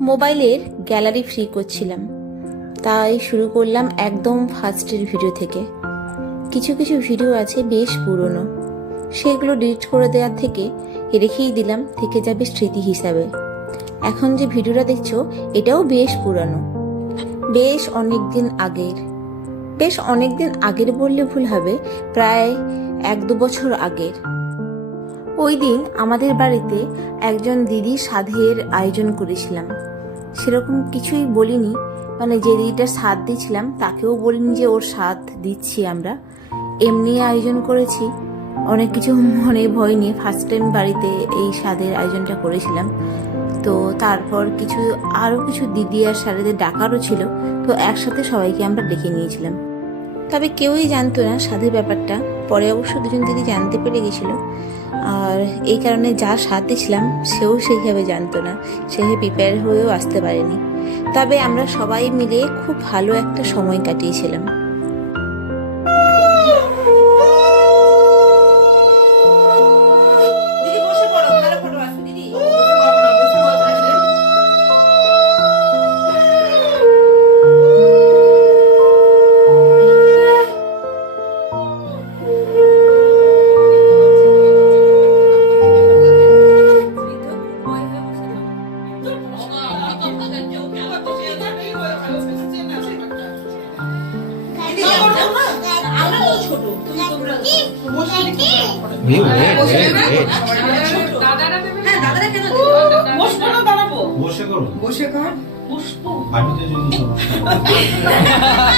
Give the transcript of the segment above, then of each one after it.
মোবাইলের gallery free করছিলাম। তাই শুরু করলাম একদম ফার্স্টের ভিডিও থেকে। কিছু কিছু ভিডিও আছে বেশ পুরনো। সেগুলো ডিলিট করে দেওয়ার থেকে রেখেই দিলাম থেকে যাবে স্মৃতি হিসাবে। এখন যে ভিডিওটা দেখছ, এটাও বেশ পুরানো। বেশ অনেক দিন আগের। বেশ অনেক দিন আগের বললে ভুল হবে, প্রায় এক দু বছর আগের। ওই দিন আমাদের বাড়িতে একজন দিদি সাধের আয়োজন করেছিলাম। সেরকম কিছুই বলিনি। মানে যে দিদিটার স্বাদ দিয়েছিলাম, তাকেও বলিনি যে ওর স্বাদ দিচ্ছি আমরা। এমনি আয়োজন করেছি। অনেক কিছু মনে ভয় নিয়ে ফার্স্ট টাইম বাড়িতে এই স্বাদের আয়োজনটা করেছিলাম। তো তারপর কিছু, আরও কিছু দিদি আর স্যারেদের ডাকারও ছিল। তো একসাথে সবাইকে আমরা ডেকে নিয়েছিলাম। তবে কেউই জানতো না স্বাদের ব্যাপারটা। পরে অবশ্য দুজন দিদি জানতে পেরে গেছিল। আর এই কারণে যা সাথে ছিলাম, সেও সেইভাবে জানতো না। সেভাবে প্রিপেয়ার হয়েও আসতে পারেনি। তবে আমরা সবাই মিলে খুব ভালো একটা সময় কাটিয়েছিলাম। ছোট তুমি তোমরা. হ্যাঁ দাদারা কেন বসবো না দাঁড়াবো। বসে করো। বসে কর। বসবো।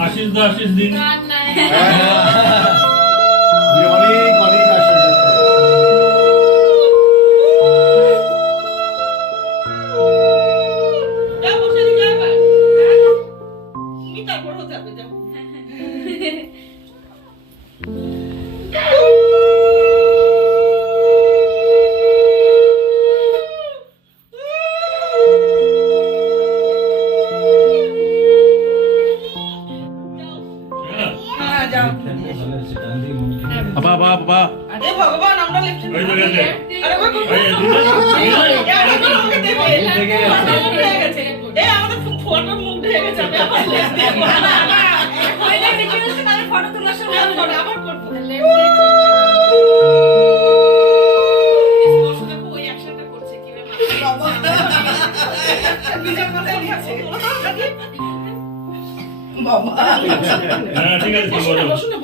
আশিস দা আশিস দিন অনেক অনেক আশীর্বাদ করি। বাবা। বাবা আরে বাবা হ্যাঁ ঠিক আছে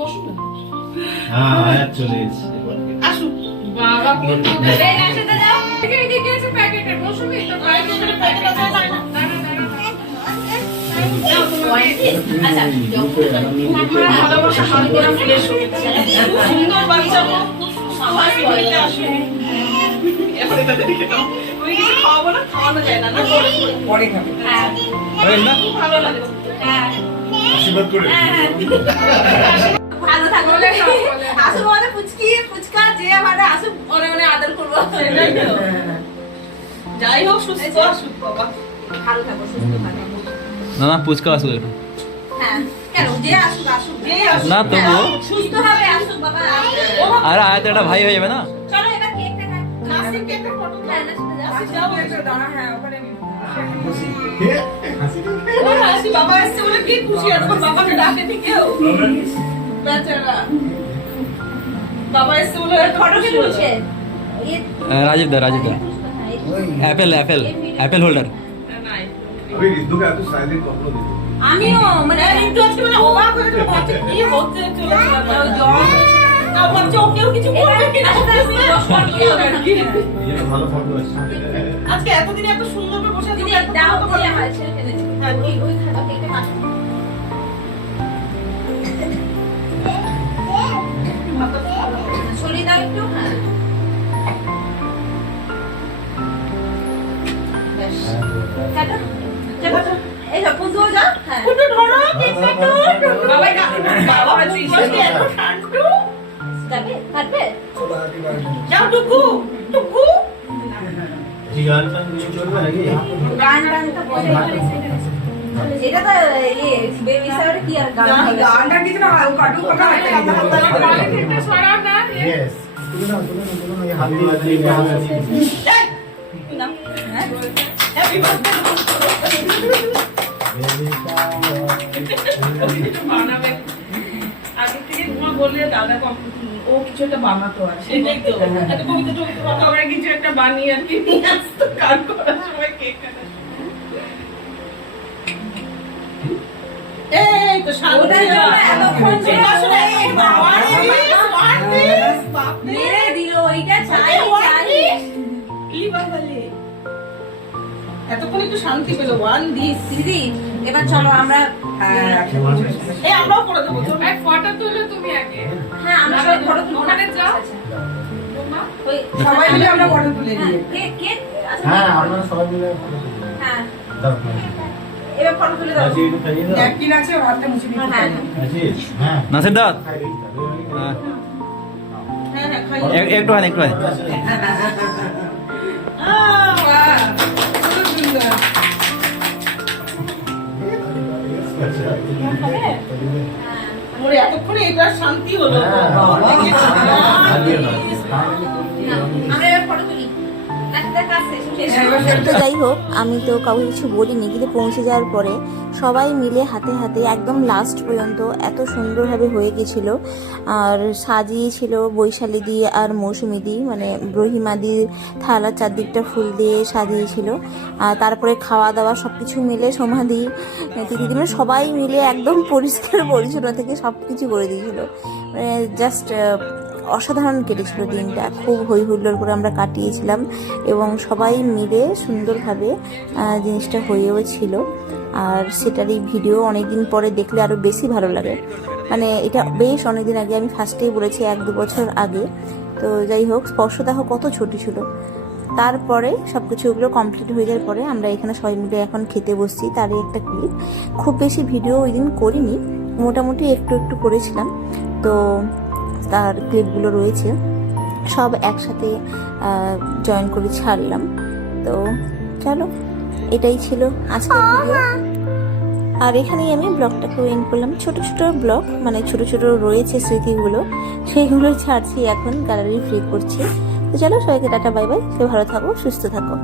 হ্যাঁ চলে এসেছে আসুন বাবা এই আসতে যাও এদিকে এদিকে আছে প্যাকেটে বসবি তো বাইরে প্যাকেট আছে না না ভালোবাসা সম্পূর্ণ ফ্রেশ হয়েছে সুন্দর বাচ্চা মো সবাই বাড়িতে আসে এবারে তাদের দিকে ওই কিছু খাওয়াবো না খাওয়ানো যায় না না পরে পরে খাবে খুব ভালো লাগে আশীর্বাদ করে থাকো আসু আমাদের পুচকি ফুচকা যে আমাদের আসু অনেক অনেক আদর করব। যাই হোক সুস্থ আসুক ভালো থাকো সুস্থ থাকো। না না পুচকা আসুক একটু। হ্যাঁ। না তবুও। আর আয়াত একটা ভাই হয়ে যাবে না? হ্যাঁ হ্যাঁ, হাসি বাবা এসছে বলে কি খুশি আর বাবাকে ডাকেনি কেউ আহ, Rajib da Rajib da. Apple apple apple holder আমিও মানে একটু আজকে মানে অবাক হয়ে ভাবছে কি হচ্ছে আজকে এতদিন এত সুন্দর করে বসে দিদি দাও হয়। হ্যাঁ, ওই খাতা থেকে এটা তো ইয়ে বেবি সাওয়ারে কি আর গান হবে গানটা কিছু না, ও কাটু, কাটু, কাটু, কাটু, কাটু, কাটু। পলিথিনটা সরাও না ইয়েস আগে থেকে তোমার বললে দাদা কখন ও কিছু একটা বানাতো আর সেটাই তো একটা কবিতা টবিতা আমরা কিছু একটা বানিয়ে আর কি নিয়ে আসতো গান করার সময় কেক কাটার এই তো শান্তি এতক্ষণ ছিল। আসলে এই বাবা এতক্ষণ একটু শান্তি পেল। ওয়ান দিস দিদি এবার চলো আমরা এই আমরাও করে দেবো। ফটো তুলো তুমি আগে। হ্যাঁ আমরা ফটো ওখানে যাও। সবাই মিলে আমরা ফটো তুলে হ্যাঁ, নিই আচ্ছা, হ্যাঁ আমরা সবাই মিলে হ্যাঁ। এবার ফটো তুলে দাও। একটু খাইয়ে ন্যাপকিন আছে হাতে মুছে দিতে হ্যাঁ। হ্যাঁ। নাসির দা। হ্যাঁ, হ্যাঁ হ্যাঁ একটু হান একটু হান মোর এতক্ষণে এটা শান্তি হলো। হ্যাঁ, হ্যাঁ, তো যাই হোক আমি তো কাউকে কিছু বলিনি কিন্তু পৌঁছে যাওয়ার পরে সবাই মিলে হাতে হাতে একদম লাস্ট পর্যন্ত এত সুন্দরভাবে হয়ে গেছিল। আর সাজিয়েছিল বৈশালী দি আর মৌসুমি দি মানে রহিমা দি থালার চারদিকটা ফুল দিয়ে সাজিয়েছিল। আর তারপরে খাওয়া দাওয়া সব কিছু মিলে সমাধি দিদি মানে সবাই মিলে একদম পরিষ্কার পরিচ্ছন্ন থেকে সব কিছু করে দিয়েছিল। মানে জাস্ট অসাধারণ কেটেছিল দিনটা। খুব হই হুল্লোড় করে আমরা কাটিয়েছিলাম এবং সবাই মিলে সুন্দরভাবে জিনিসটা হয়েও ছিল। আর সেটারই ভিডিও অনেকদিন পরে দেখলে আরও বেশি ভালো লাগে। মানে এটা বেশ অনেকদিন আগে আমি ফার্স্টেই বলেছি, এক দু বছর আগে। তো যাই হোক, স্পর্শদাহ কত ছোট ছিল। তারপরে সব কিছু ওগুলো কমপ্লিট হয়ে যাওয়ার পরে আমরা এখানে সবাই মিলে এখন খেতে বসছি, তারই একটা ক্লিপ খুব বেশি ভিডিও ওই দিন করিনি, মোটামুটি একটু একটু করেছিলাম। তো তার ক্লিপগুলো রয়েছে, সব একসাথে জয়েন করে ছাড়লাম। তো চলো, এটাই ছিল আজকের ভিডিও আর এখানেই আমি ব্লগটাকে এন্ড করলাম। ছোট ছোট ব্লগ মানে ছোট ছোট রয়েছে স্মৃতিগুলো, সেইগুলো ছাড়ছি এখন গ্যালারি ফ্রি করছি। তো চলো সবাইকে টাটা বাই বাই সে ভালো থাকো, সুস্থ থাকো।